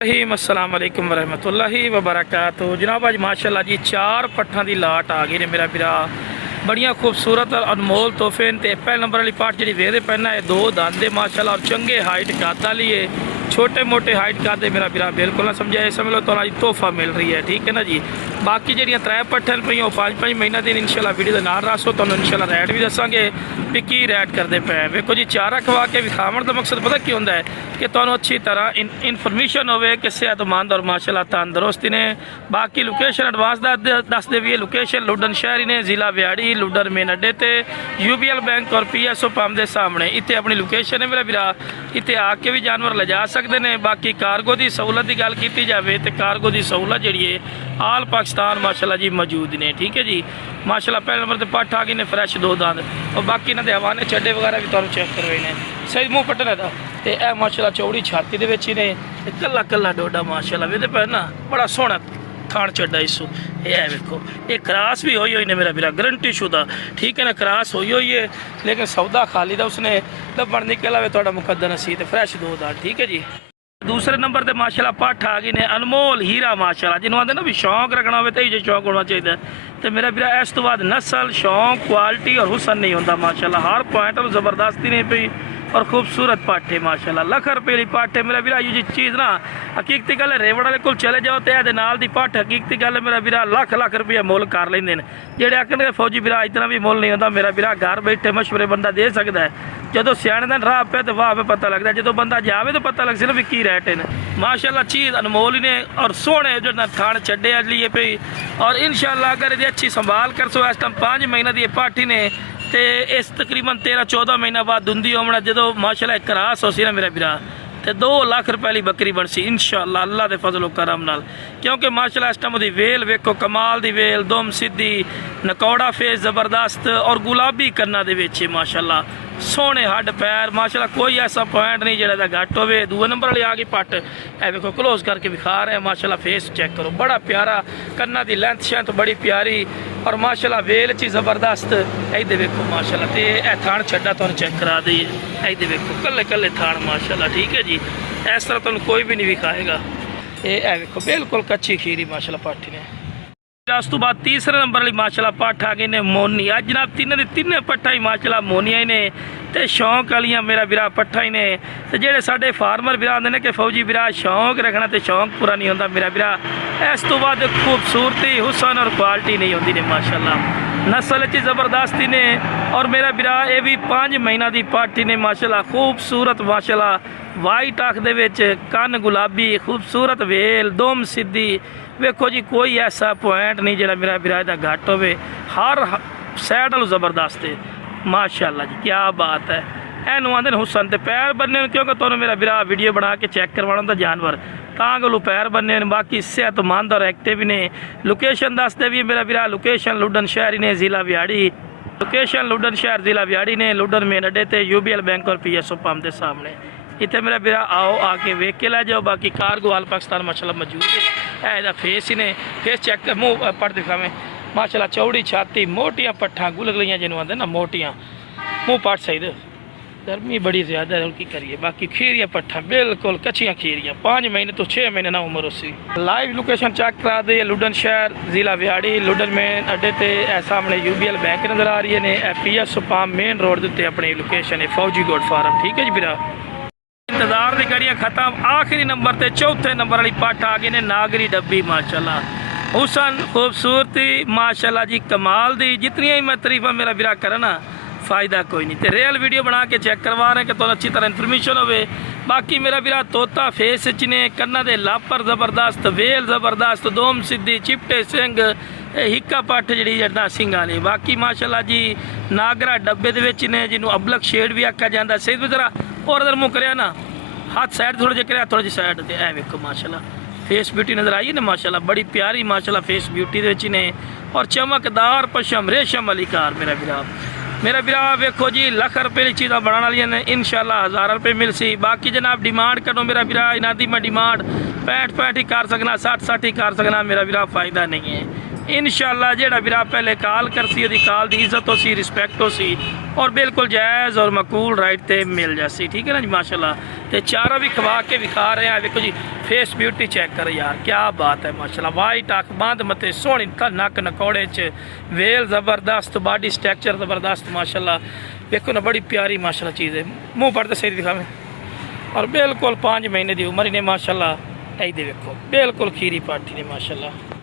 अस्सलाम वालेकुम वरहमतुल्लाहि वबरकातुहू। जनाब अज माशाअल्लाह जी 4 पट्ठा की लाट आ गई ने मेरा भरा, बड़िया खूबसूरत और अनमोल तोहफे ने। पहले नंबर वाली पट्ठ जी वेदे पहना है 2 दांदे माशाअल्लाह और चंगे हाइट कद वाली है। छोटे मोटे हाइट कद मेरा भरा बिल्कुल ना समझा, ये समझ लो तो अज तोहफा मिल रही है, ठीक है ना जी। बाकी जड़ियाँ 3 पट्ठन पई 5-5 महीना दिन इंशाल्लाह वीडियो के नाल रसो, तो इंशाल्लाह रेट भी दसांगे भी की रेट करते पे। वेखो जी चारा खवा के विखावन का मकसद पता की होंगे कि तुहानू अच्छी तरह इन्फॉर्मेशन होवे कि सेहतमंद और माशाअल्लाह तंदुरुस्ती ने। बाकी लोकेशन एडवांस दस दे भी, लोकेशन लुडन शहरी ने, जिला ब्याड़ी लुडन मेन अड्डे ते UBL बैंक और PSO पंप के सामने इतने अपनी लोकेशन है मेरा भरा। इतने आके भी जानवर ले जा सकते हैं। बाकी कार्गो की सहूलत की गल की जाए तो कार्गो की सहूलत जी है आल पाकिस्तान माशाअल्लाह जी मौजूद ने, ठीक है जी। माशाअल्लाह पहले नंबर पर पट्ठ आ गई ने फ्रैश 2 दांद, और बाकी इन्होंने हवाने चड्डे वगैरह भी तुम चेक करवाए ने। सही मूँह पट्टने का तो यह माशाअल्लाह चौड़ी छाती के ही ने, कला कला डोडा माशाअल्लाह वे पे ना बड़ा सोहना थान चड्डा इसू। यह वेखो ये क्रास भी हुई ने मेरा भरा, गारंटी शुदा, ठीक है ना। क्रास हुई है लेकिन सौदा खाली था उसने लभण निकला थोड़ा मुकद्दर सी तो फ्रैश 2 दांद, ठीक है जी। दूसरे नंबर पर माशाअल्लाह पट्ठ आ गई ने अनमोल हीरा माशाअल्लाह, जिन्होंने आते ना भी शौक रखना हो तो ये शौक होना चाहिए। तो मेरा भरा इस तो बाद नस्ल शौक क्वालिटी और हुसन नहीं होता माशाअल्लाह, हर पॉइंट जबरदस्ती नहीं पई और खूबसूरत पट्ठ है माशाअल्लाह। लाख रुपये की पट्ठ है मेरा भरा। ये चीज़ ना हकीकती गल है, रेवड़ वाले को चले जाओ तो ये नाल दी पट्ठ हकीकती गल है मेरा भरा, लाख लाख रुपया मुल कर लेंगे। जेडे आखन फौजी भरा इतना भी मुल नहीं होता मेरा भरा, घर बैठे मशवरे बंदा दे सकता है। जो सियाने दिन राह पे तो वाह पे पता लगता है, जो बंदा जाए तो पता लग सी ना भी की रेट है। माशाअल्लाह चीज़ अनमोल ही ने और सोहने जो थान चड्डे लिए पे। और इंशाअल्लाह अगर ये अच्छी संभाल कर सो इस टाइम 5 महीना की पाठी ने तो इस तकरीबन 13-14 महीना बाद दुंदी होना जो माशाअल्लाह एक क्रास हो सी ना मेरा भरा, तो 2 लाख रुपए वाली बकरी बन सी इंशाअल्लाह अल्लाह के फजलो करम नाल। क्योंकि माशाअल्लाह इस टाइम दी वेल वेखो कमाल दी वेल, दुम सीधी नकौड़ा फेस जबरदस्त और गुलाबी कन्ना दे विच माशाअल्लाह, सोहने हड्ड पैर माशाअल्लाह, कोई ऐसा पॉइंट नहीं जेड़ा घट होवे। 2 नंबर वाली आ गई पट्ट, ए देखो क्लोज करके विखा रहे हैं माशाअल्लाह, फेस चेक करो बड़ा प्यारा, कन्ना दी लेंथ शेंथ बड़ी प्यारी और माशाअल्लाह वेल ची जबरदस्त। इधर देखो माशाअल्लाह, तो यह थान छड्डा तुहानू चेक करा दी है। इधर देखो कल्ले कल्ले थान माशाअल्लाह, ठीक है जी। इस तरह तुहानू कोई भी नहीं विखाएगा। ये देखो बिल्कुल कच्ची खीरी माशाअल्लाह पाठी ने। उस तो बाद तीसरे नंबर वाली माशाअल्लाह पट्ठ आ गई ने मोनी। अज जनाब तिन्ने पट्ठा ही माशाअल्लाह मोनिया ही ने तो शौक वालियां मेरा भरा पट्ठा ही ने। तो जेडे साडे फार्मर भरा आते हैं कि फौजी भरा शौक रखना तो शौक पूरा नहीं होता मेरा भरा। इस तो बाद खूबसूरती हुसन और क्वालिटी नहीं होती ने माशाअल्लाह, नस्ल च जबरदस्ती ने। और मेरा भरा ये भी 5 महीना की पाठी ने माशाअल्लाह, खूबसूरत माशाअल्लाह, वाइट अख दे विच कन गुलाबी, खूबसूरत वेल, दुम सीधी। वेखो जी कोई ऐसा पॉइंट नहीं जो मेरा भरा का घट हो, हर सैड वालों जबरदस्त है माशाअल्लाह जी, क्या बात है। एनू आंदे हुसन ते पैर बन्ने, क्योंकि तुहानू मेरा भरा वीडियो बना के चेक करवाना होंदा जानवर तां पैर बन्ने। बाकी सेहतमंद और एक्टिव ने। लोकेशन दसते भी मेरा भरा, लोकेशन लुडन शहरी ने, जिला ब्याड़ी, लोकेशन लुडन शहर जिला ब्याड़ी ने, लुडन मेन अड्डे ते UBL बैंक और PSO पंप के सामने। इतने मेरा भरा आओ आके वेख के लै जाओ। बाकी कार्गो आल पाकिस्तान माशाअल्लाह मौजूद है। यह फेस ही ने, फेस चेक कर, मुँह पढ़ दिखावें माशाअल्लाह, चौड़ी छाती, मोटियाँ पट्ठा गुलगलियाँ जिन्होंने आते ना मोटियाँ, मुँह पट सही दे। गर्मी बड़ी ज़्यादा है की करिए। बाकी खीरियाँ पट्ठा बिल्कुल कच्चियाँ खीरियाँ, 5 महीने तो 6 महीने ना उम्र उसी। लाइव लोकेशन चेक करा दी, लुडन शहर जिला ब्याड़ी लुडन मेन अड्डे ते सामने UBL बैंक नज़र आ रही है। PSO पंप मेन रोड उत्ते अपनी लोकेशन है, फौजी गोड फार्म, ठीक है जी भरा। इंतजार की घड़ियाँ खत्म। आखिरी नंबर पर 4थे नंबर वाली पट्ठ आ गई ने नागरी डब्बी माशाअल्लाह, हुसन खूबसूरती माशाअल्लाह जी कमाल दी। जितनी ही मैं तरीफा मेरा भरा करना फ़ायदा कोई नहीं, तो रियल वीडियो बना के चेक करवा रहे हैं कि तो अच्छी तरह इन्फॉर्मेशन हो। बाकी मेरा भरा तोता फेस च ने, कन्ना दे लापर जबरदस्त, वेल जबरदस्त, दोम सीधी, चिपटे सिंह, हिक्का पट्ठ जी जड़ा सिंह वाली। बाकी माशाअल्लाह जी नागरा डब्बे दे ने, जिन्होंने अबलक शेड भी आख्या जाता। सही भी जरा और अदर मुँह कराया ना, हाथ साइड थोड़ा जहा थोड़ा जी साइड से। ए वेखो माशाअल्लाह फेस ब्यूटी नज़र आई है माशाअल्लाह, बड़ी प्यारी माशाअल्लाह फेस ब्यूटी दे ने और चमकदार पशम रेशम वाली कार मेरा भरा वेखो जी। लाख रुपये की चीज़ा बनाने वाली ने इंशाअल्लाह, 1000 रुपये मिल सी। बाकी जनाब डिमांड करो मेरा भरा, इन्हों की मैं डिमांड 65 ही कर सकना, 60 ही कर सकना मेरा भरा, फ़ायदा नहीं है इंशाअल्लाह। जेड़ा भरा पहले कॉल कर सी, कॉल की इज्जत हो सी, रिस्पैक्ट हो सी, और बिल्कुल जायज़ और मकूल राइट ते मिल जासी। ठीक है ना जी माशाल्लाह। तो चारा भी खवा के विखा रहे हैं। देखो जी फेस ब्यूटी चेक करो यार, क्या बात है माशाल्लाह। वाइट अख बंद मते सोहनी नक नकौड़े च वेल ज़बरदस्त, बॉडी स्ट्रक्चर ज़बरदस्त माशाल्लाह। देखो ना बड़ी प्यारी माशाल्लाह चीज़ है। मुँह पर तो सही दिखावे और बिल्कुल 5 महीने की उम्र ही ने माशाल्लाह। देखो बिल्कुल खीरी पाठी ने माशाल्लाह।